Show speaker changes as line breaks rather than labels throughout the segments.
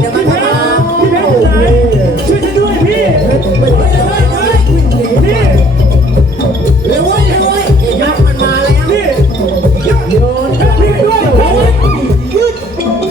อย่างนั้นมา
พี่เพชรอยู่ไหนช่วยฉันด้วยพี่นี่
เร็วเว้ยยักษ์มันมาแล้ว
นี่โยนพี่ด้วยยืด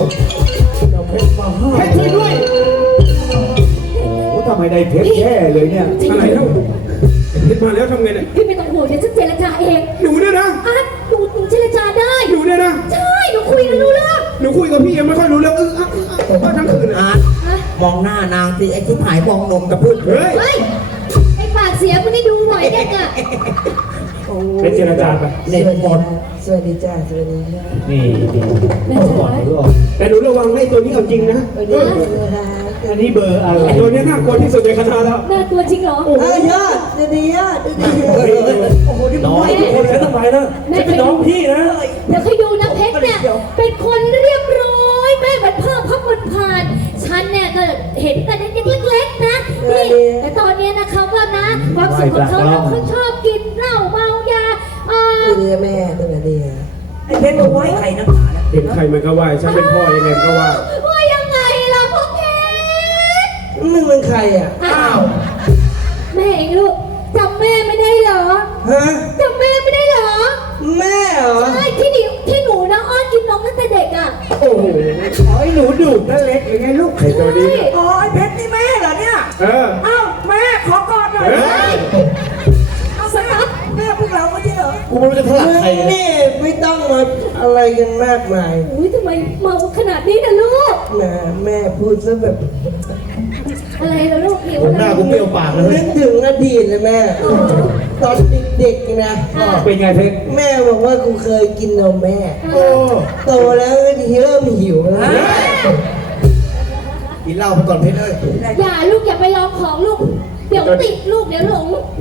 เพชรช่วยด้วยโอ้ทำไมได้เพชรแย่เลยเนี่ยอะไรเล่าเพชรมาแล้วทำไงเนี่ย
พี่ไม่ต้องห่วงเดี๋ยวฉันเจรจาเอง
หนูเนี่ยนะ
หนูเจรจาได้
หนูเนี่ยนะ
ใช่หนูคุยกันรู้เรื่อง
หนูคุยกับพี่ยังไม่ค่อยรู้เรื่องทั้งคืน
อาร์ตมองหน้านางสิไอ้ที่ผายมองนมกับพูด
เฮ้ยไอ้ปากเสียคนนี้ดูไหวแกอะ
เป็นเจรจาไป
เล่นบอล
สวัสดีจ้าสวัสดีจ้า
นี่ก่อนหรือเปล่าแต่หนูระวังไอ้ตัวนี้เอาจริงนะอันนี้เบอร์อะไรตัวนี้น่ากลัวที่สุดในคณะแล้ว
น่ากลัวจริงเหรอ
ยอดดียอด
โอ้โหนี่น้อยคนฉันต้องไปนะฉันเป็นน้องพี่นะ
เดี๋ยวค่อยดูนะเพชรเนี่ยเป็นคนเรียบร้อยแม่เหมือนเพิ่มพับมันผ่านฉันเนี่ยก็เห็นแต่ยังเล็กๆนะนี่แต่ตอนนี้นะเขาก็นะความสุขของเขาเขาชอบกินเหล้าเมายา
ดีแม่ตัวดี
ไอ้เพชรมาไหว้ใครนักหนา
เห็นใครมันก็ไหว้ฉันเป็นพ่อยังไงก็ไหว้
ว่ายังไงล่ะพ่อเพชร
มึงเป็นใครอ่ะ
อ้าวแม่เองลูกจำแม่ไม่ได้เหรอ
ฮะ
จำแม่ไม่ได้เหรอ
แม่เหรอ
ใช่ที่หนูนะอ้อนกินนมตั้งแต่เด็กอ่ะ
โอ้โหไอ้หนูดุนั่นเล็กหรือไงลูกไอ้ตัวนี้
อ๋อไอ้เพชรนี่แม่เหรอเนี่ย
อ้าว
แม่ขอกอดหน่อย
เอาสัก
แม่พวกเราไม่ใช่เหรอ
กูไม่รู้จะถลักใคร
นี่ไม่ต้องมาอะไรกันมากมาย
อุ้ยทำไมมาขนาดนี้นะลูก
แม่พูดซะแบบ
อะไรล่ะลูกหิว
หน้ากูเปรี้ยวปากเลย
นึกถึงอดีตเลยแม่ตอนเด็กๆนะ
เป็นไงเพชร
แม่บอกว่ากูเคยกินนมแม่โตแล้วเริ่มหิวแล้ว
กินเหล้าไปก่อนเพชรเลย
อย่าลูกอย่าไปลองของลูกเดี๋ยวติดลูกเดี๋ยวหลง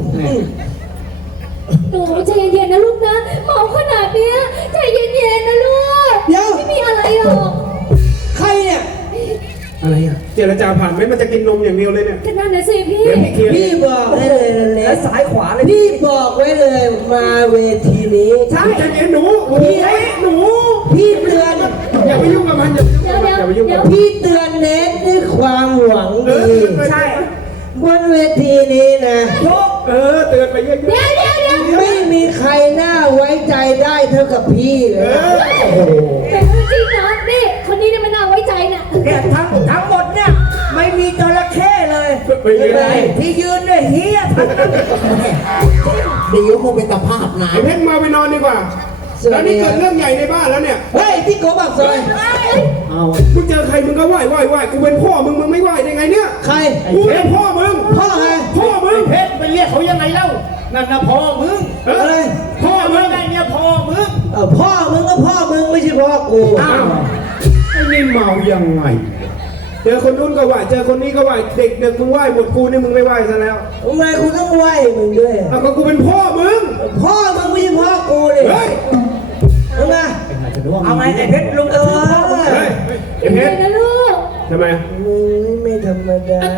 หนูใจเย็นๆนะลูกนะเมาขนาดเนี้ยใจเย็นๆนะลูกไม่มีอะไรหรอก
ใครเนี่ย
อะไรอ่ะเจรจาผ่านไหมมันจะกินนมอย่างเดียวเลยเนี่ย
ก็นั่นนะสิ
พี่บอกไว้เลย
และสายขวาเลย
พี่บอกไว้เลยมาเวทีนี้
ใช่ใจเย็นหนู
พี่เตือน
อย่าไปยุ่งกับมันอย่าไปยุ่งกับ
พี่เตือนเน็ตด้วยความหวังดี
ใช่
บนเวทีนี้นะ
เตือนไปเยอะ
ๆไม่มีใครน่าไว้ใจได้เท่ากับพี่เลย
แต่จริงนะนี่คนนี้เนี่ยมันน่าไว้ใจน่ะ
เนี่ยทั้งหมดเนี่ยไม่มีจระเข้เลยที่ยืนเนี่ยเฮียทั้งนั้น
เดี๋ยวคงเป็นตะภาพนายเพชรมาไปนอนดีกว่าแล้วนี่เกิดเรื่องใหญ่ในบ้านแล้วเนี่ย
เฮ้ยที่โกบักซอย
มึงเจอใครมึงก็ไหว้กูเป็นพ่อมึงไม่ไหว้ได้ไงเนี่ย
ใคร
กูเป็นพ่อมึง
พ่อไง
พ่อมึง
เพชรไปเรียกเขายังไงเล่านั่นนะพ่อมึง
อะไร
พ่อมึงไงเนี่ยพ่อมึง
พ่อมึงก็พ่อมึงไม่ใช่พ่อกู
อ้าวไอ้นี่เมายังไงเจอคนนู้นก็ไหว้เจอคนนี้ก็ไหว้เด็กมึงไหว้หมดกูนี่มึงไม่ไหว้ซะแล้ว
ทำไมกูต้องไหว้มึงด้วย
ก็กูเป็นพ่อมึง
พ่อมึงไม่ใช่พ่อกูเลยทำไม
เอาไงไอ้เพชรลุง
เฮ้ยไอ้เพชร
นะลูก
ทำไม
มึงไม่ธรรมดา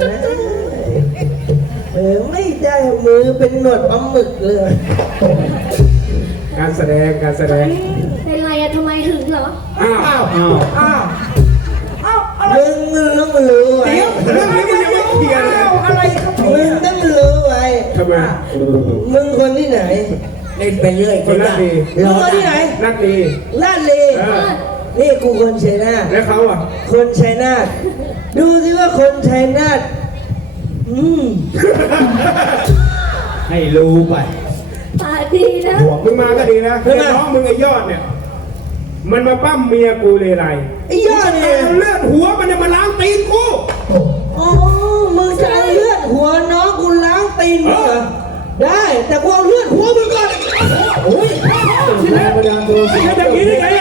ไม่ได้มือเป็นหนวดปลาหมึกเลย
การแสดง
เป็นไรอะทำไมหึงเหรอ
อ้าว
มึงต้องรู้ไว้
เรื่องนี้มันยังไม่เคลียร์เลย
อะไรครับ
มึงต้องรู้ไว้
ทำไม
มึงคนที่ไหน
เล่นไปเรื่อย
คนนักดี
มึงคนที่ไหน
นักดี
นี่กูคนชัยนาท
แล้วเขาอ่ะ
คนชัยนาทดูสิว่าคนชัยนาท
ให้รู้ไป
ดีนะ
หัวมึงมาก็ดีนะเพื่อนน้องมึงไอ้ยอดเนี่ยมันมาปั้มเมียกูเลยไร
ไอ้ยอดเนี่ย
เลือดหัวมันเนี่ยมาล้างตีนกู
อ๋อมึงจะเลือดหัวน้องกูล้างตีนมึงเหรอได้แต่กูเอาเลือดหัวมึงก่อน
โอ้ยที่แรกอย่างนี้ได้ไง